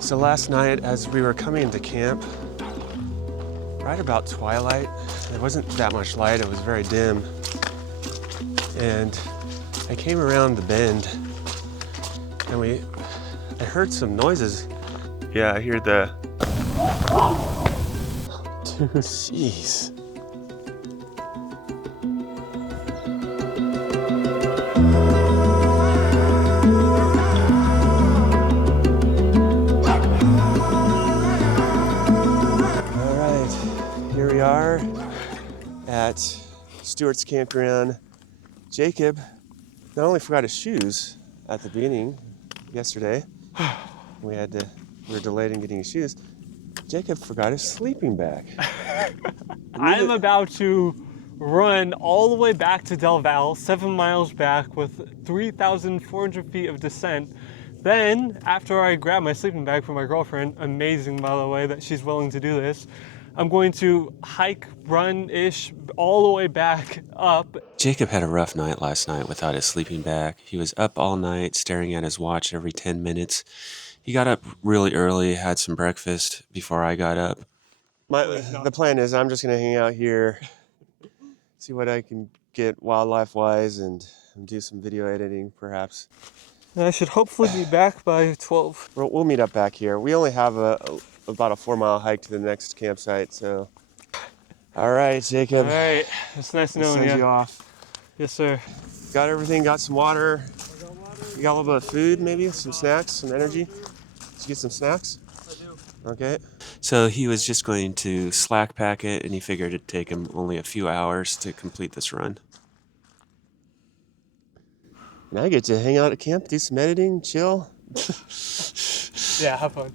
So last night as we were coming into camp, right about twilight, there wasn't that much light, it was very dim. And I came around the bend and I heard some noises. Yeah, I hear the... Dude, jeez. Here we are at Stewart's campground. Jacob not only forgot his shoes at the beginning yesterday, we were delayed in getting his shoes. Jacob forgot his sleeping bag. I'm about to run all the way back to Del Val, 7 miles back with 3,400 feet of descent. Then, after I grab my sleeping bag from my girlfriend, amazing by the way that she's willing to do this, I'm going to hike, run-ish, all the way back up. Jacob had a rough night last night without his sleeping bag. He was up all night, staring at his watch every 10 minutes. He got up really early, had some breakfast before I got up. The plan is I'm just going to hang out here, see what I can get wildlife-wise, and do some video editing, perhaps. I should hopefully be back by 12. We'll meet up back here. We only have about a 4-mile hike to the next campsite, so. All right, Jacob. All right, it's nice knowing you. Send you off. Yes, sir. Got everything, got some water. You got a little bit of food, maybe? Some snacks, some energy? Did you get some snacks? I do. Okay. So he was just going to slack pack it, and he figured it'd take him only a few hours to complete this run. And I get to hang out at camp, do some editing, chill. Yeah, have fun.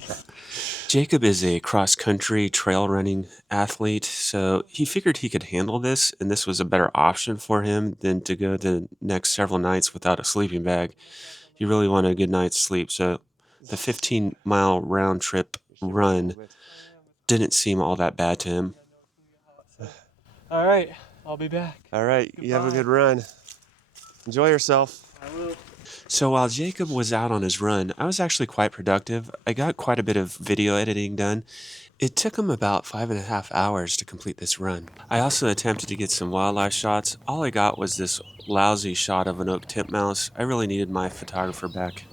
Jacob is a cross-country trail running athlete, so he figured he could handle this, and this was a better option for him than to go the next several nights without a sleeping bag. He really wanted a good night's sleep, so the 15-mile round-trip run didn't seem all that bad to him. All right, I'll be back. All right, Goodbye. You have a good run. Enjoy yourself. I will. So while Jacob was out on his run, I was actually quite productive. I got quite a bit of video editing done. It took him about 5.5 hours to complete this run. I also attempted to get some wildlife shots. All I got was this lousy shot of an oak titmouse. I really needed my photographer back.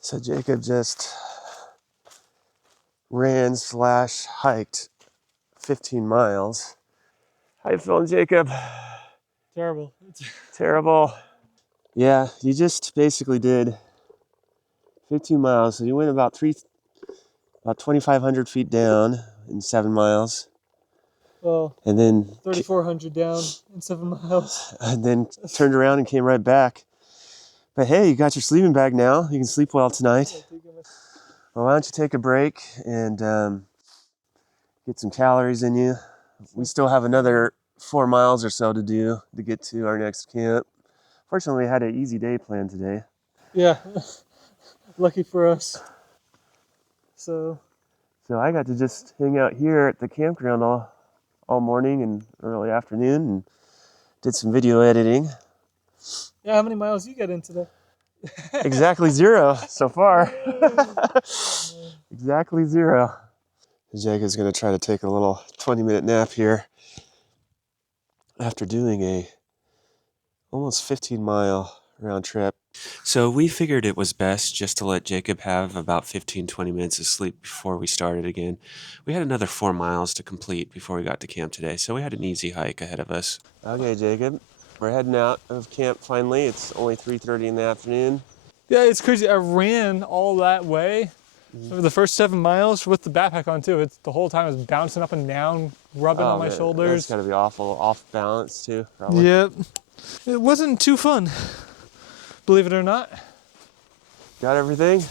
So Jacob just ran/hiked 15 miles. How you feeling, Jacob? Terrible. Terrible. Yeah, you just basically did 15 miles. So you went about 2,500 feet down in 7 miles. Well, and then 3,400 down in 7 miles. And then turned around and came right back. But hey, you got your sleeping bag now. You can sleep well tonight. Well, why don't you take a break and get some calories in you. We still have another 4 miles or so to do to get to our next camp. Fortunately, we had an easy day planned today. Yeah, lucky for us. So I got to just hang out here at the campground all morning and early afternoon and did some video editing. Yeah, how many miles you get in today? Exactly 0 so far. Exactly 0. Jacob's going to try to take a little 20-minute nap here after doing a almost 15-mile round trip. So we figured it was best just to let Jacob have about 15-20 minutes of sleep before we started again. We had another 4 miles to complete before we got to camp today, so we had an easy hike ahead of us. Okay, Jacob, we're heading out of camp finally. It's only 3:30 in the afternoon. yeah, it's crazy. I ran all that way over the first 7 miles with the backpack on too. It's the whole time I was bouncing up and down, rubbing on my shoulders. That's got to be awful, off balance too, probably. Yep. It wasn't too fun, believe it or not. Got everything?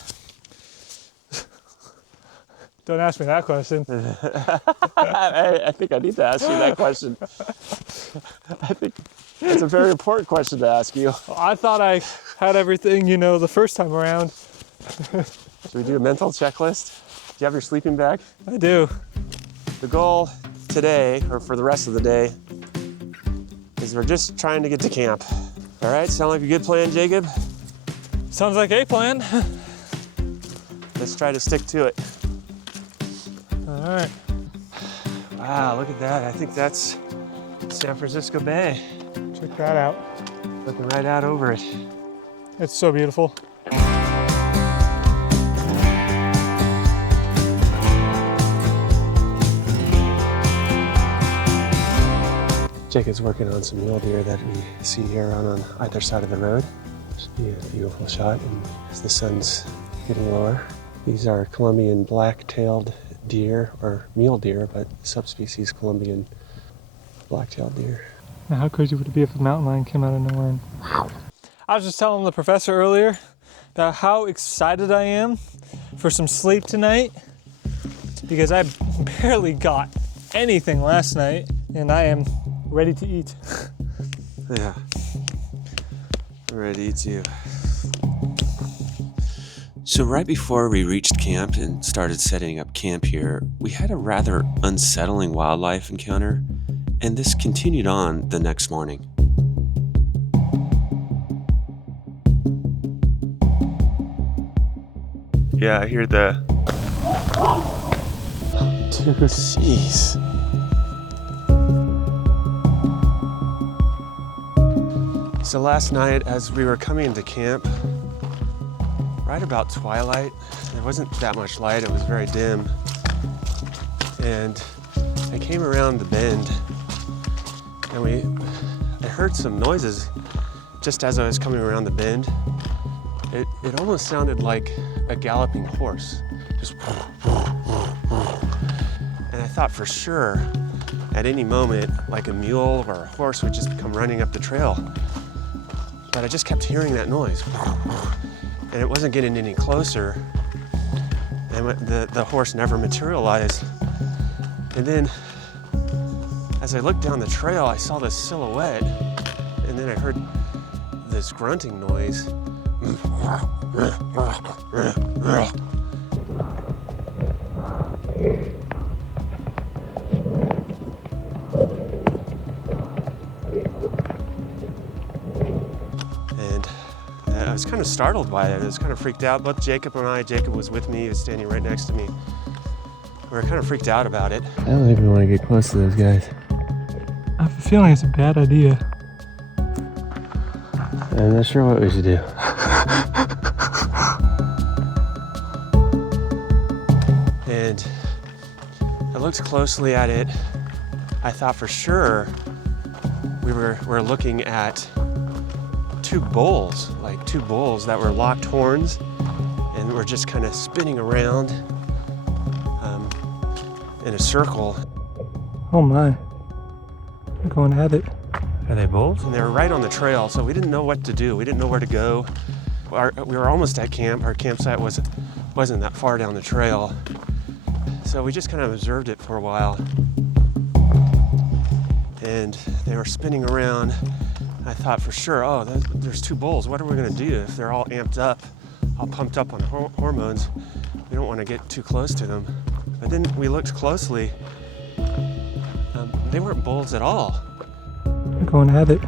Don't ask me that question. I think I need to ask you that question. I think it's a very important question to ask you. I thought I had everything, the first time around. Should we do a mental checklist? Do you have your sleeping bag? I do. The goal today, or for the rest of the day, is we're just trying to get to camp. All right, sound like a good plan, Jacob? Sounds like a plan. Let's try to stick to it. All right. Wow, look at that. I think that's San Francisco Bay. Check that out. Looking right out over it. It's so beautiful. Jacob's working on some mule deer that we see here on either side of the road. Should be a beautiful shot, and as the sun's getting lower. These are Colombian black-tailed deer, or mule deer, but subspecies Colombian black-tailed deer. Now, how crazy would it be if a mountain lion came out of nowhere and I was just telling the professor earlier about how excited I am for some sleep tonight, because I barely got anything last night and I am ready to eat. Yeah, I'm ready to eat too. So right before we reached camp and started setting up camp here, we had a rather unsettling wildlife encounter, and this continued on the next morning. Yeah, I hear the... Dude, jeez. So last night, as we were coming into camp, right about twilight, there wasn't that much light, it was very dim. And I came around the bend, and I heard some noises just as I was coming around the bend. It almost sounded like a galloping horse, just. And I thought for sure, at any moment, like a mule or a horse would just come running up the trail. But I just kept hearing that noise. And it wasn't getting any closer. And the horse never materialized. And then, as I looked down the trail, I saw this silhouette. And then I heard this grunting noise. And I was kind of startled by it. I was kind of freaked out. Both Jacob was with me, he was standing right next to me. We were kind of freaked out about it. I don't even want to get close to those guys. I have a feeling it's a bad idea. I'm not sure what we should do. And I looked closely at it. I thought for sure we were looking at two bulls that were locked horns and were just kind of spinning around in a circle. Oh my, they're going at it. Are they bulls? And they were right on the trail, so we didn't know what to do. We didn't know where to go. We were almost at camp. Our campsite wasn't that far down the trail. So we just kind of observed it for a while. And they were spinning around. I thought for sure, oh, there's two bulls. What are we gonna do if they're all amped up, all pumped up on hormones? We don't want to get too close to them. But then we looked closely. They weren't bulls at all. They're going at it.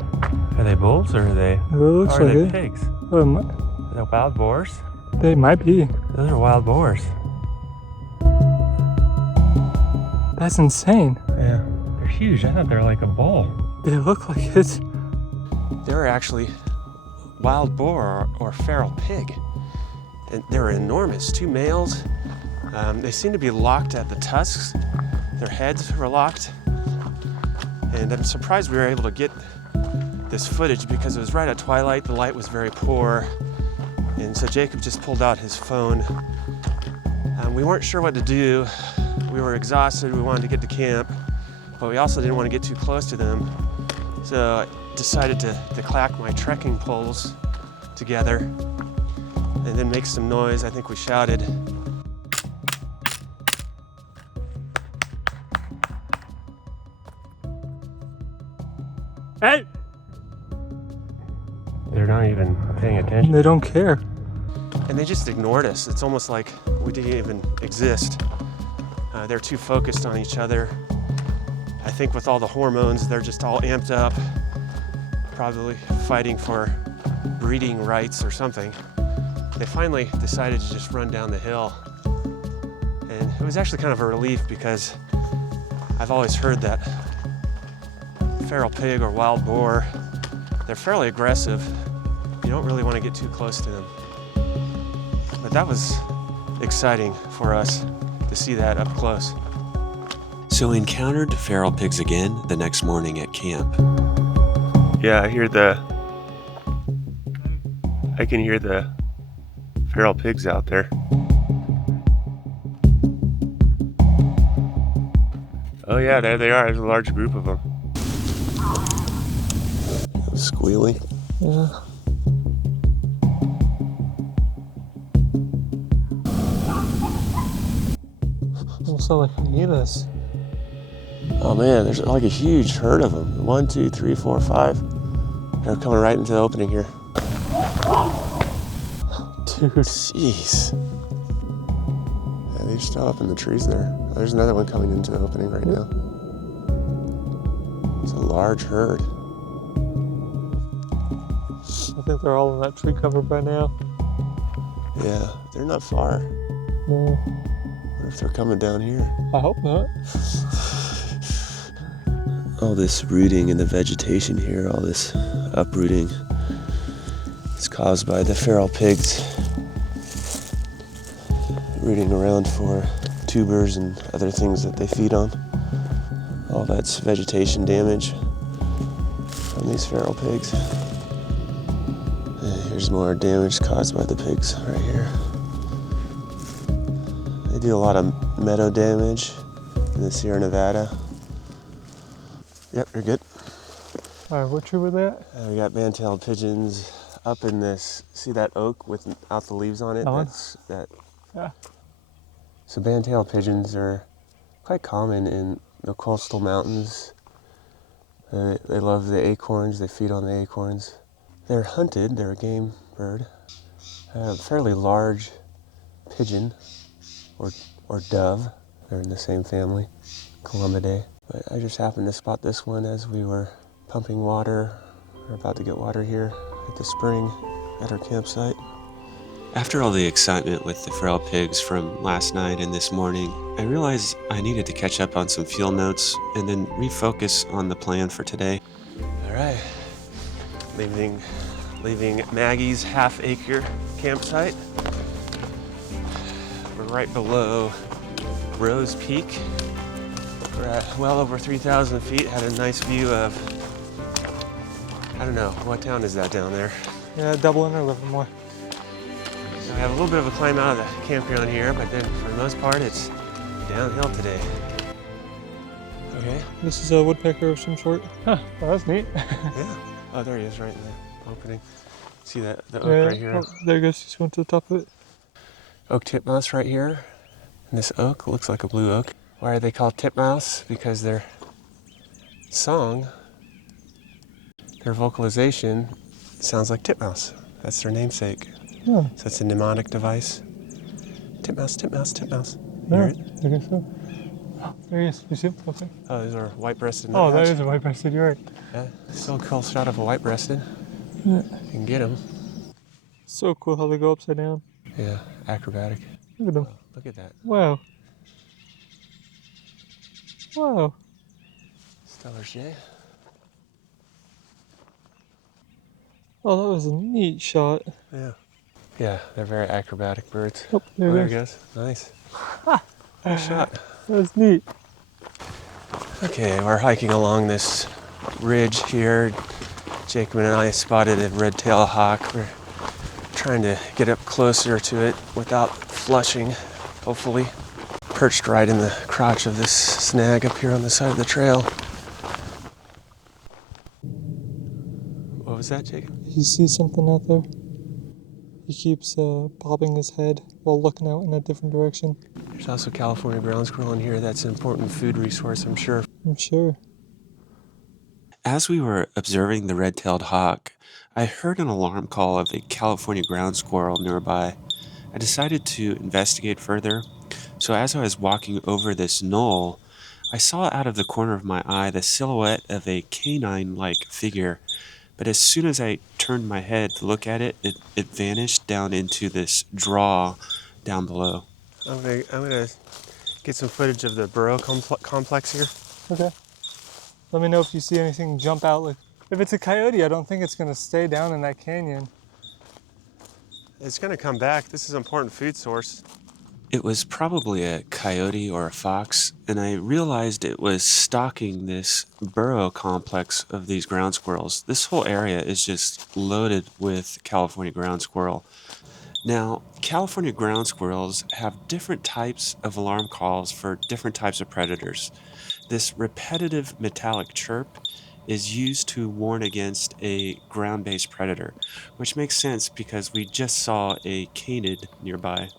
Are they bulls or are they? It looks or like are they it. pigs? Are they wild boars? They might be. Those are wild boars. That's insane. Yeah, they're huge. I thought they were like a bull. They look like it. They were actually wild boar or feral pig. And they were enormous, two males. They seemed to be locked at the tusks. Their heads were locked. And I'm surprised we were able to get this footage because it was right at twilight, the light was very poor. And so Jacob just pulled out his phone. We weren't sure what to do. We were exhausted, we wanted to get to camp, but we also didn't want to get too close to them. So I decided to clack my trekking poles together and then make some noise. I think we shouted. Hey! They're not even paying attention. They don't care. And they just ignored us. It's almost like we didn't even exist. They're too focused on each other. I think with all the hormones, they're just all amped up, probably fighting for breeding rights or something. they finally decided to just run down the hill. And it was actually kind of a relief because I've always heard that feral pig or wild boar, they're fairly aggressive. You don't really want to get too close to them. But that was exciting for us to see that up close. So we encountered feral pigs again the next morning at camp. Yeah, I can hear the feral pigs out there. Oh yeah, there they are. There's a large group of them. Squealy. Yeah. Almost sound like hyenas. Oh man, there's like a huge herd of them. 1, 2, 3, 4, 5. They're coming right into the opening here. Dude, jeez. Yeah, they're still up in the trees there. Oh, there's another one coming into the opening right now. It's a large herd. I think they're all in that tree cover by now. Yeah, they're not far. No, What if they're coming down here? I hope not. All this rooting in the vegetation here, all this uprooting, is caused by the feral pigs rooting around for tubers and other things that they feed on. All that's vegetation damage from these feral pigs. And here's more damage caused by the pigs right here. They do a lot of meadow damage in the Sierra Nevada. Yep, you're good. Alright, what tree were they at? We got band-tailed pigeons up in this. See that oak without the leaves on it? That one? That's that. Yeah. So band-tailed pigeons are quite common in the coastal mountains. They love the acorns. They feed on the acorns. They're hunted. They're a game bird. A fairly large pigeon or dove. They're in the same family, Columbidae. But I just happened to spot this one as we were pumping water. We're about to get water here at the spring at our campsite. After all the excitement with the feral pigs from last night and this morning, I realized I needed to catch up on some field notes and then refocus on the plan for today. All right, leaving Maggie's half-acre campsite. We're right below Rose Peak. We're at well over 3,000 feet. Had a nice view of, I don't know, what town is that down there? Yeah, Dublin or Livermore. So we have a little bit of a climb out of the campground here, but then for the most part, it's downhill today. Okay. This is a woodpecker of some sort. Huh, well, that's neat. Yeah. Oh, there he is right in the opening. See the oak Yeah, right here? oh, there he goes, he's going to the top of it. Oak titmouse right here. And this oak looks like a blue oak. Why are they called titmouse? Because their song, their vocalization sounds like titmouse. That's their namesake. Oh, So it's a mnemonic device. Titmouse, titmouse, titmouse. You yeah, hear it? I guess so. Oh, there he is. You see him? Okay. Oh, those are white-breasted Oh, nuthatch. that is a white-breasted, you're right. Yeah, still a cool shot of a white-breasted. Yeah. You can get them. So cool how they go upside down. Yeah, acrobatic. Look at them. Look at that. Wow. Wow. Stellar Jay. Oh, that was a neat shot. Yeah. Yeah, they're very acrobatic birds. Oh, there Oh, it there is. it goes. Nice. Good shot. That was neat. Okay, we're hiking along this ridge here. Jacob and I spotted a red-tailed hawk. We're trying to get up closer to it without flushing, hopefully. Perched right in the crotch of this snag up here on the side of the trail. What was that, Jacob? You see something out there? He keeps bobbing his head while looking out in a different direction. There's also California ground squirrel in here. That's an important food resource, I'm sure. I'm sure. As we were observing the red-tailed hawk, I heard an alarm call of a California ground squirrel nearby. I decided to investigate further. So as I was walking over this knoll, I saw out of the corner of my eye the silhouette of a canine-like figure But as soon as I turned my head to look at it, it vanished down into this draw down below. I'm gonna get some footage of the burrow complex here. Okay. Let me know if you see anything jump out. Like, if it's a coyote, I don't think it's gonna stay down in that canyon. It's gonna come back. This is an important food source. It was probably a coyote or a fox, and I realized it was stalking this burrow complex of these ground squirrels. This whole area is just loaded with California ground squirrel. Now, California ground squirrels have different types of alarm calls for different types of predators. This repetitive metallic chirp is used to warn against a ground-based predator, which makes sense because we just saw a canid nearby.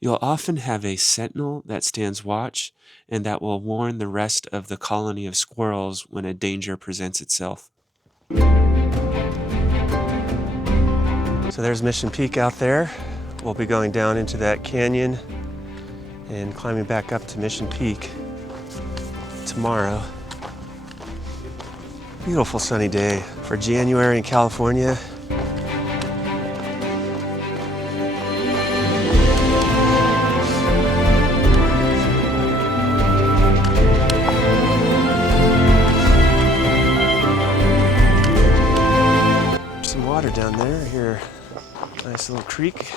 You'll often have a sentinel that stands watch and that will warn the rest of the colony of squirrels when a danger presents itself. So there's Mission Peak out there. We'll be going down into that canyon and climbing back up to Mission Peak tomorrow. Beautiful sunny day for January in California. Some water down there here. Nice little creek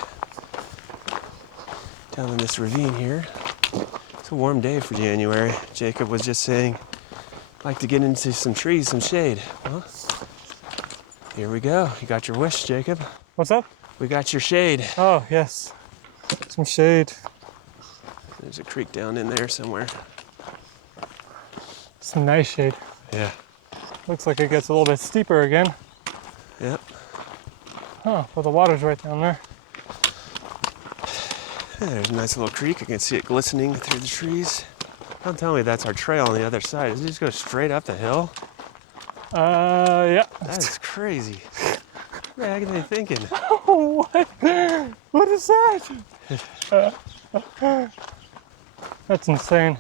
down in this ravine here. It's a warm day for January. Jacob was just saying, I'd like to get into some trees, some shade. Well, here we go. You got your wish, Jacob. What's up? We got your shade. Oh, yes. Some shade. There's a creek down in there somewhere. Some nice shade. Yeah. Looks like it gets a little bit steeper again. Yep. Huh, well, the water's right down there. Yeah, there's a nice little creek. I can see it glistening through the trees. Don't tell me that's our trail on the other side. Does it just go straight up the hill? Yeah. That is crazy. What the heck are they thinking? What? What is that? That's insane.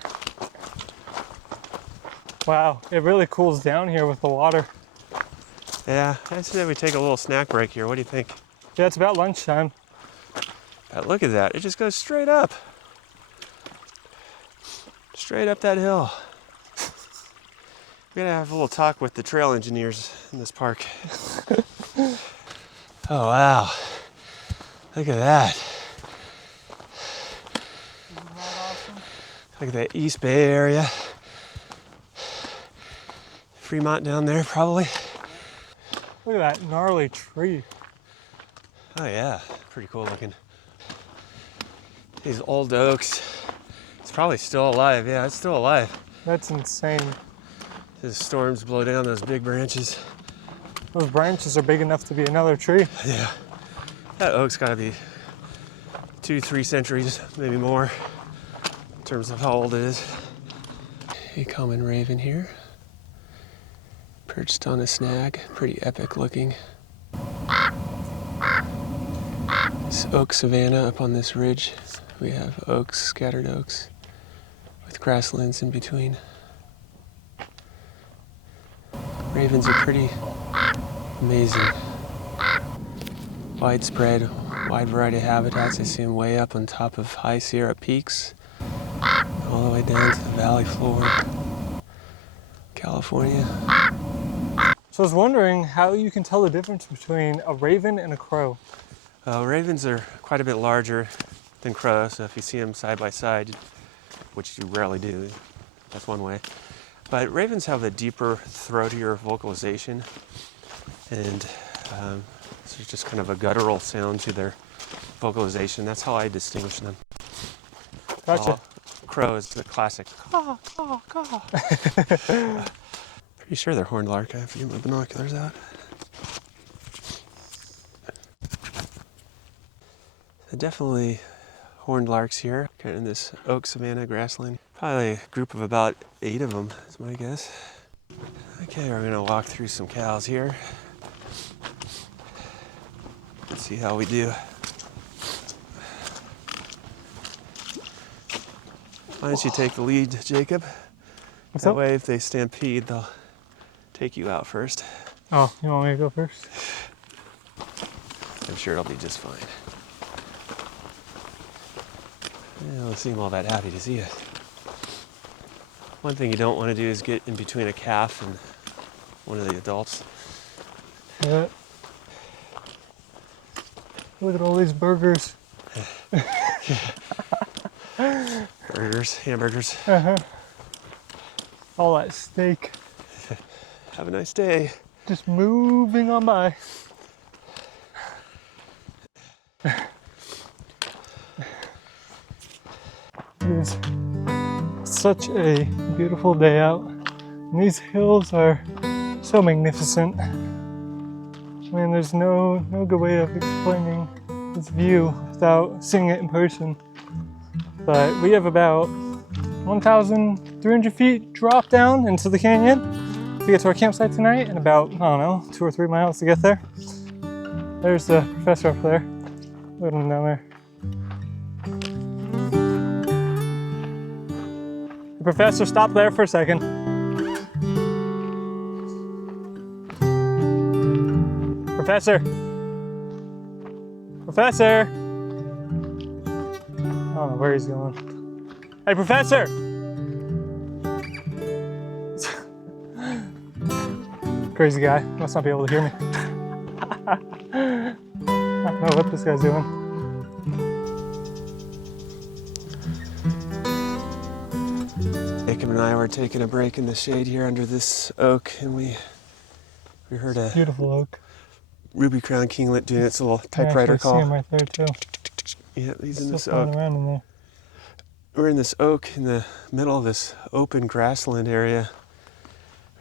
Wow, it really cools down here with the water. Yeah, I'd say we take a little snack break here. What do you think? Yeah, it's about lunchtime. Look at that. It just goes straight up. Straight up that hill. We're gonna have a little talk with the trail engineers in this park. Oh, wow. Look at that. Isn't that awesome? Look at that East Bay area. Fremont down there, probably. Look at that gnarly tree. Oh yeah, pretty cool looking. These old oaks. It's probably still alive. Yeah, it's still alive. That's insane. The storms blow down those big branches. Those branches are big enough to be another tree. Yeah. That oak's gotta be 2-3 centuries, maybe more, in terms of how old it is. A common raven here. Perched on a snag. Pretty epic looking. This oak savanna up on this ridge. We have oaks, scattered oaks, with grasslands in between. Ravens are pretty amazing. Widespread, wide variety of habitats. I see them way up on top of high Sierra peaks, all the way down to the valley floor. California. So I was wondering how you can tell the difference between a raven and a crow. Ravens are quite a bit larger than crows, so if you see them side by side, which you rarely do, that's one way. But ravens have a deeper, throatier vocalization, and so it's just kind of a guttural sound to their vocalization. That's how I distinguish them. Gotcha. Crow is the classic caw, caw, caw. Pretty sure they're horned lark. I have to get my binoculars out. Definitely horned larks here, kind of in this oak savanna grassland. Probably a group of about 8 of them, is my guess. Okay, we're gonna walk through some cows here. Let's see how we do. Why don't you take the lead, Jacob? What's That up? way, if they stampede, they'll take you out first. Oh, you want me to go first? I'm sure it'll be just fine. They don't seem all that happy to see us. One thing you don't want to do is get in between a calf and one of the adults. Yeah. Look at all these burgers. Burgers, hamburgers. All that steak. Have a nice day. Just moving on by. It is such a beautiful day out. And these hills are so magnificent. I mean, there's no good way of explaining this view without seeing it in person. But we have about 1,300 feet drop down into the canyon to get to our campsite tonight, and about, I don't know, 2 or 3 miles to get there. There's the professor up there. Look at him down there. The professor, stop there for a second. Professor! Professor! I don't know where he's going. Hey, Professor! Crazy guy. Must not be able to hear me. I don't know what this guy's doing. Jacob and I were taking a break in the shade here under this oak, and we heard a Beautiful oak. ruby crown kinglet doing its little typewriter I see call. him right there too. Yeah, he's in Still this flying oak. around in there. We're in this oak in the middle of this open grassland area.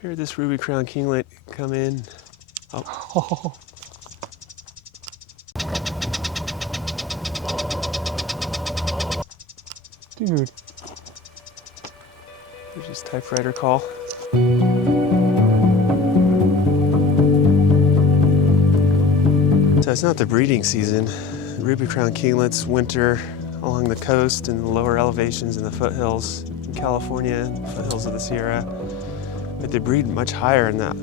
We heard this ruby crown kinglet come in. Oh. Dude. There's his typewriter call. So it's not the breeding season. Ruby crown kinglets winter along the coast and the lower elevations in the foothills in California, foothills of the Sierra. But they breed much higher in the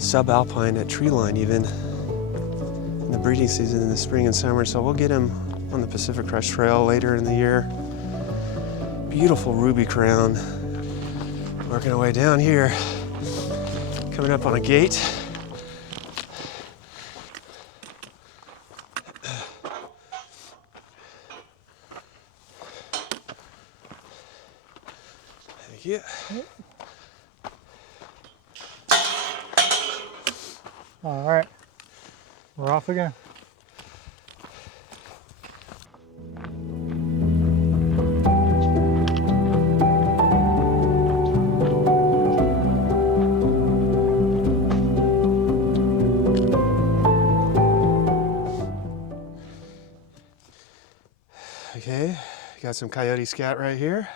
subalpine at tree line even in the breeding season in the spring and summer. So we'll get them on the Pacific Crest Trail later in the year. Beautiful ruby crown. Working our way down here, coming up on a gate. Thank you. All right, we're off again. Okay, got some coyote scat right here.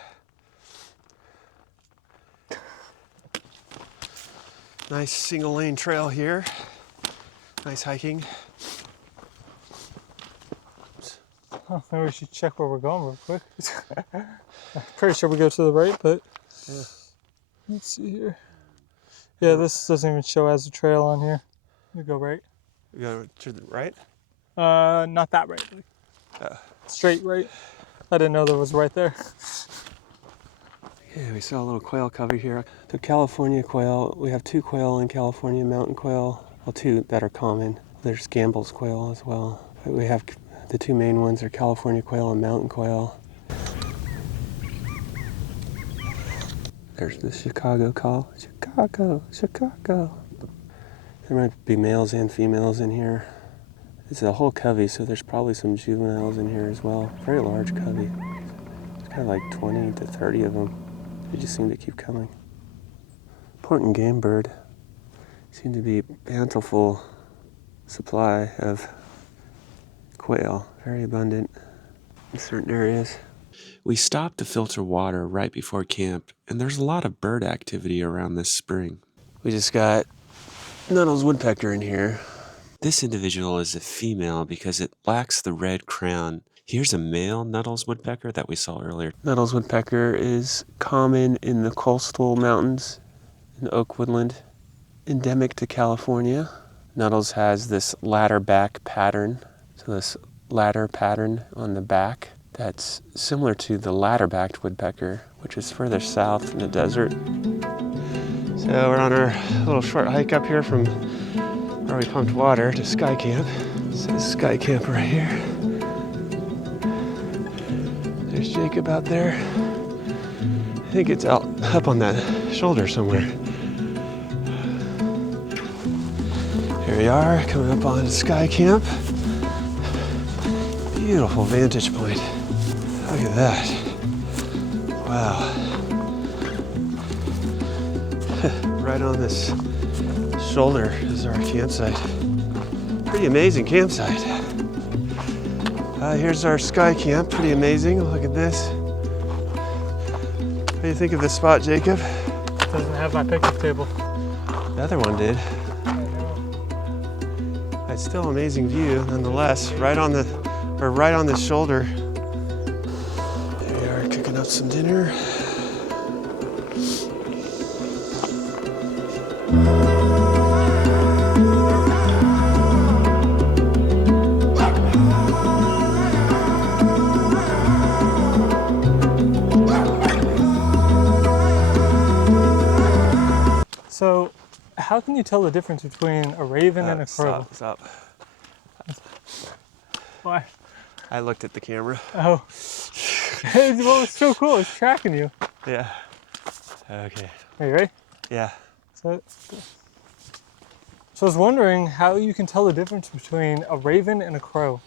Nice single lane trail here. Nice hiking. Oh, maybe we should check where we're going real quick. I'm pretty sure we go to the right, but Yeah. let's see here. Yeah, this doesn't even show as a trail on here. You go right. We go to the right? Not that right. Straight right. I didn't know there was right there. Yeah, we saw a little quail cover here. The California quail, we have 2 quail in California, mountain quail. Well, 2 that are common. There's Gamble's quail as well. But we have the 2 main ones are California quail and mountain quail. There's the Chicago call. Chicago, Chicago. There might be males and females in here. It's a whole covey, so there's probably some juveniles in here as well. Very large covey. It's kind of like 20 to 30 of them. They just seem to keep coming. Important game bird. Seem to be bountiful supply of quail. Very abundant in certain areas. We stopped to filter water right before camp, and there's a lot of bird activity around this spring. We just got Nuttall's woodpecker in here. This individual is a female because it lacks the red crown. Here's a male Nuttall's woodpecker that we saw earlier. Nuttall's woodpecker is common in the coastal mountains in oak woodland. endemic to California. Nuttall's has this ladder back pattern. So this ladder pattern on the back that's similar to the ladder-backed woodpecker, which is further south in the desert. So we're on our little short hike up here from where we pumped water to Sky Camp. This is Sky Camp right here. There's Jacob out there. I think it's out up on that shoulder somewhere. Here we are, coming up on Sky Camp. Beautiful vantage point. Look at that. Wow. Right on this shoulder is our campsite. Pretty amazing campsite. Here's our Sky Camp, pretty amazing. Look at this. What do you think of this spot, Jacob? It doesn't have my picnic table. The other one did. It's still an amazing view, nonetheless. Right on this shoulder. There we are, cooking up some dinner. So, how can you tell the difference between a raven and a crow? Stop. Why? I looked at the camera. Oh. Well, it's so cool. It's tracking you. Yeah. Okay. Are you ready? Yeah. So I was wondering how you can tell the difference between a raven and a crow.